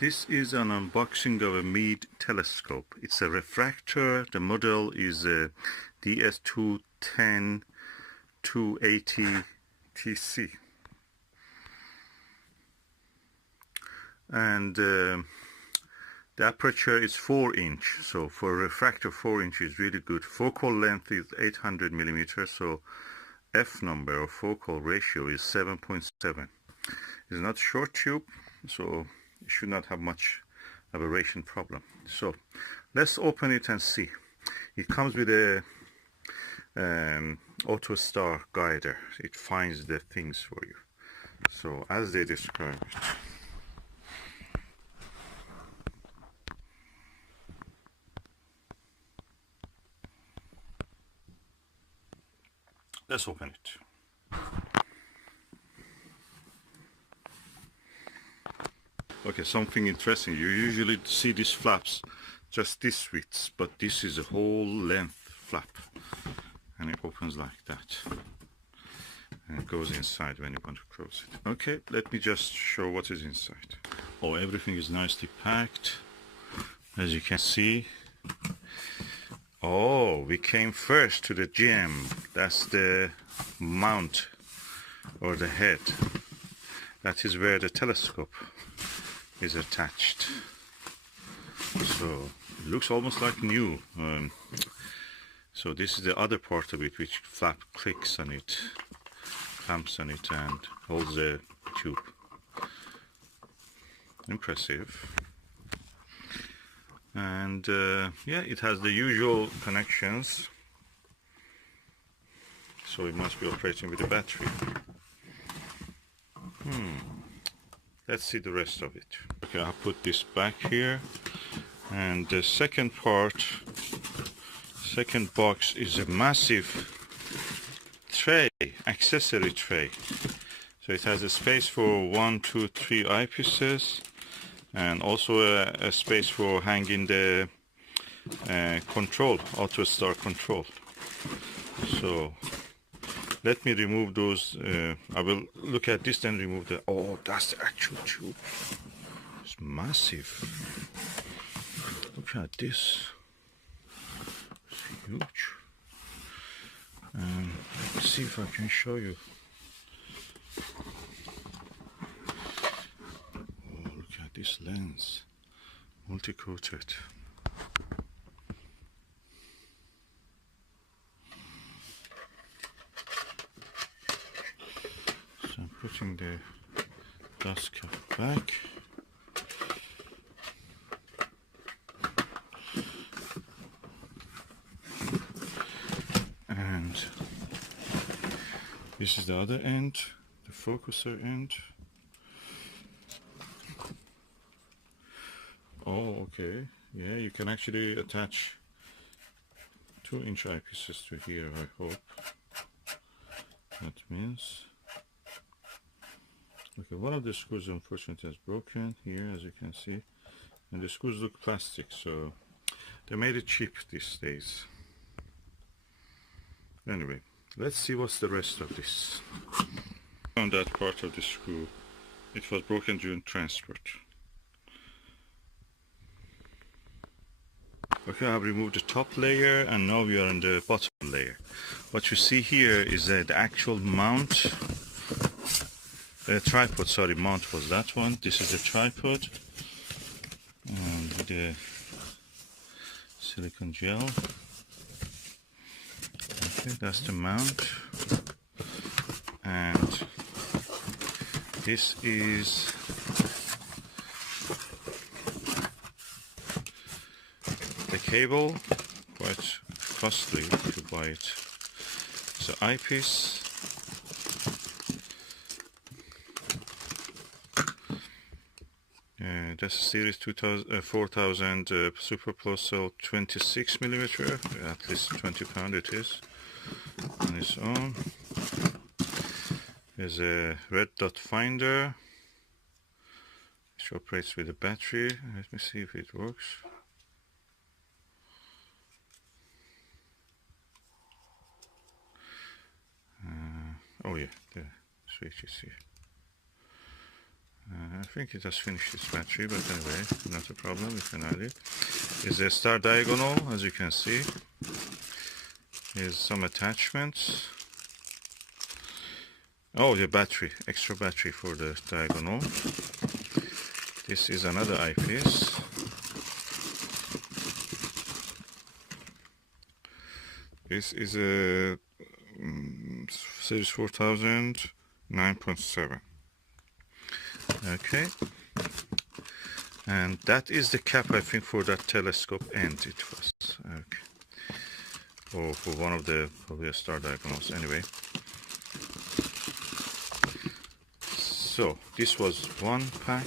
This is an unboxing of a Meade telescope. It's a refractor. The model is a DS-2102AT-TC. And the aperture is 4-inch. So for a refractor, 4-inch is really good. Focal length is 800 millimeters. So F number or focal ratio is 7.7. It's not short tube, so it should not have much aberration problem. So let's open it and see. It comes with a auto star guider. It finds the things for you, so as they describe it. Let's open it. Okay, something interesting. You usually see these flaps just this width, but this is a whole length flap, and it opens like that, and it goes inside when you want to close it. Okay, let me just show what is inside. Oh, everything is nicely packed, as you can see. Oh, we came first to the gem. That's the mount or the head. That is where the telescope is attached. So it looks almost like new. So this is the other part of it, which flap clicks on it, clamps on it, and holds the tube. Impressive. And yeah, it has the usual connections, so it must be operating with a battery. Let's see the rest of it. Okay, I'll put this back here, and the second box is a massive tray, accessory tray. So it has a space for 1, 2, 3 eyepieces, and also a space for hanging the control, auto star control. So let me remove those. I will look at this and remove the. Oh, that's the actual tube. It's massive. Look at this. It's huge. Let's see if I can show you. Oh, look at this lens, multi-coated. I'm putting the dust cap back. And this is the other end, the focuser end. Oh, okay. Yeah, you can actually attach 2-inch eyepieces to here, I hope. That means. Okay, one of the screws unfortunately has broken here, as you can see, and the screws look plastic, so they made it cheap these days. Anyway, let's see what's the rest of this. On that part of the screw, it was broken during transport. Okay, I've removed the top layer, and now we are on the bottom layer. What you see here is the actual mount. Tripod, sorry, mount was that one. This is the tripod, and with the silicone gel. Okay, that's the mount, and this is the cable. Quite costly to buy it. So eyepiece. That's a series 4000 Super Plus, so 26 millimeter, at least 20 pound it is on its own. There's a red dot finder which operates with a battery. Let me see if it works. Oh yeah, the switch is here. I think it has finished its battery, but anyway, not a problem, we can add it. Is a star diagonal, as you can see. Here's some attachments. Oh, the battery, extra battery for the diagonal. This is another eyepiece. This is a Series 4000 9.7. Okay, and that is the cap, I think, for that telescope end. It was okay, or for one of the probably star diagonals. Anyway, so this was one pack.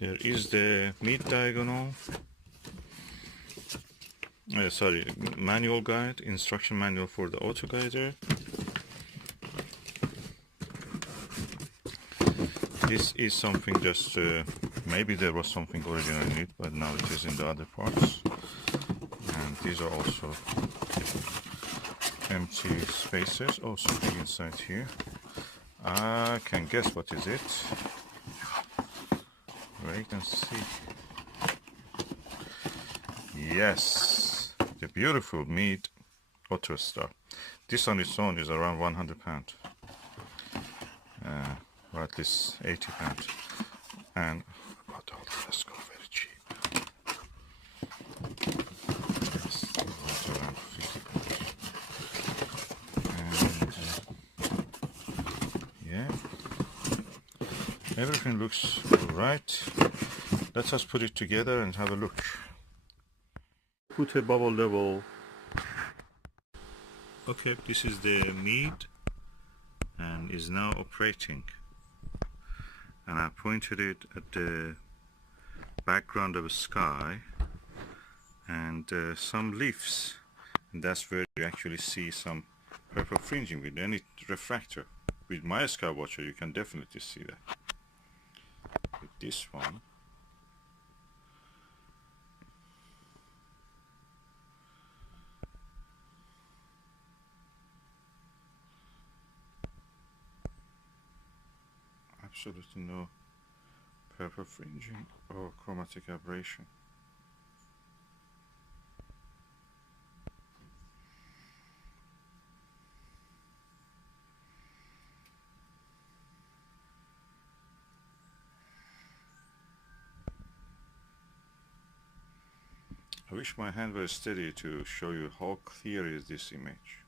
There is the Meade diagonal. Sorry, manual guide, instruction manual for the auto guider. This is something just, maybe there was something original in it, but now it is in the other parts. And these are also empty spaces. Oh, something inside here. I can guess what is it. Wait and see. Yes, the beautiful Meade Auto Star. This on its own is around £100, or at least £80. And about all the let's go very cheap. Yes, around £50. And yeah, everything looks right. Let us put it together and have a look. Put a bubble level. Okay, this is the Meade and is now operating. And I pointed it at the background of a sky and some leaves. And that's where you actually see some purple fringing with any refractor. With my sky watcher, you can definitely see that. With this one, absolutely no purple fringing or chromatic aberration. I wish my hand were steady to show you how clear is this image.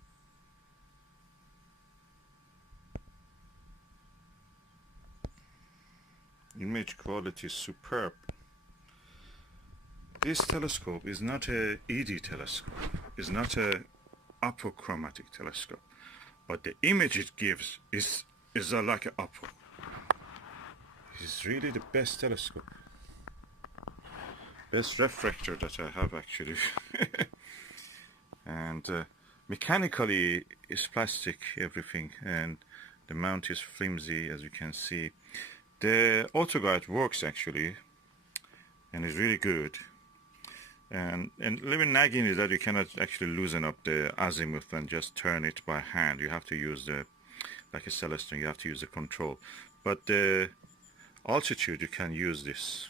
Image quality is superb. This telescope is not a ED telescope, it's not a apochromatic telescope, but the image it gives is like an apo. It's really the best telescope. Best refractor that I have actually. And mechanically it's plastic, everything, and the mount is flimsy, as you can see. The auto guide works actually and is really good, and living nagging is that you cannot actually loosen up the azimuth and just turn it by hand. You have to use the, like a Celestine, you have to use the control, but the altitude you can use this.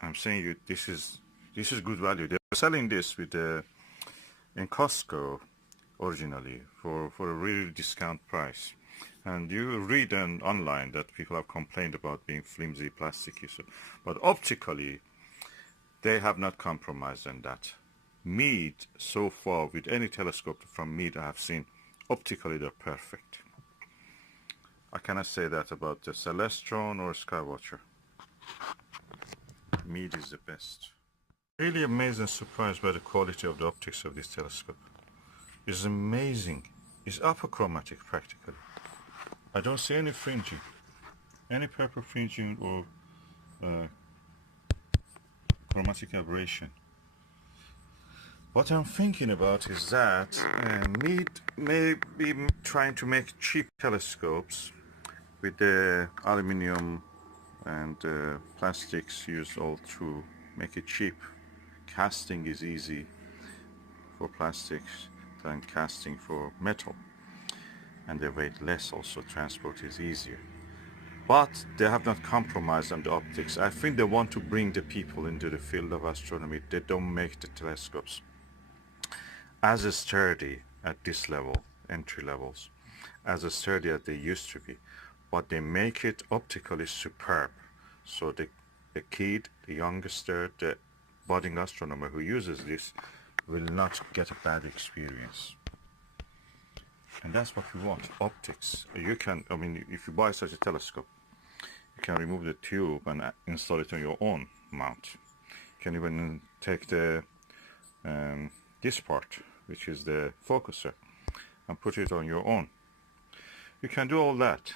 I'm saying you this is good value. They're selling this with in Costco originally for a really discount price. And you read online that people have complained about being flimsy, plasticky. So, but optically, they have not compromised on that. Meade, so far, with any telescope from Meade I have seen, optically they're perfect. I cannot say that about the Celestron or Skywatcher. Meade is the best. Really amazed and surprised by the quality of the optics of this telescope. It's amazing. It's apochromatic practically. I don't see any fringing, any purple fringing or chromatic aberration. What I'm thinking about is that Meade may be trying to make cheap telescopes with the aluminium and plastics used all through, make it cheap, casting is easy for plastics than casting for metal, and they weight less, also transport is easier. But they have not compromised on the optics. I think they want to bring the people into the field of astronomy. They don't make the telescopes as sturdy at this level, entry levels, as sturdy as they used to be, but they make it optically superb. So the kid, the youngster, the budding astronomer who uses this will not get a bad experience. And that's what we want, optics. You can, I mean, if you buy such a telescope, you can remove the tube and install it on your own mount. You can even take the this part, which is the focuser, and put it on your own. You can do all that.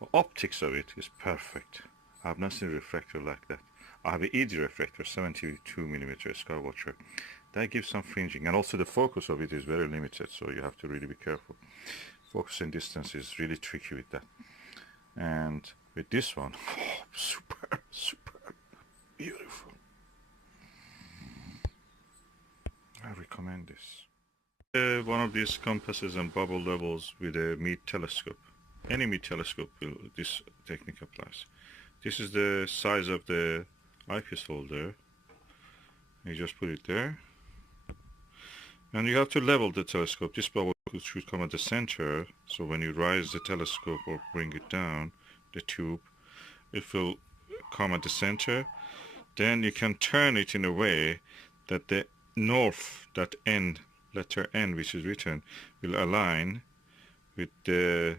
The optics of it is perfect. I have not seen a refractor like that. I have an Meade refractor, 72mm Skywatcher. That gives some fringing, and also the focus of it is very limited, so you have to really be careful. Focusing distance is really tricky with that. And with this one, oh, superb, superb, beautiful. I recommend this. One of these compasses and bubble levels with a Meade telescope. Any Meade telescope will, this technique applies. This is the size of the eyepiece holder. You just put it there. And you have to level the telescope. This bubble should come at the center, so when you raise the telescope or bring it down, the tube, it will come at the center. Then you can turn it in a way that the north, that end, letter N which is written, will align with the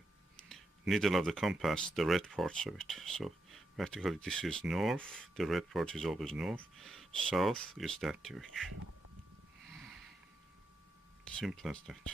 needle of the compass, the red parts of it. So practically this is north, the red part is always north, south is that direction. Simple as that.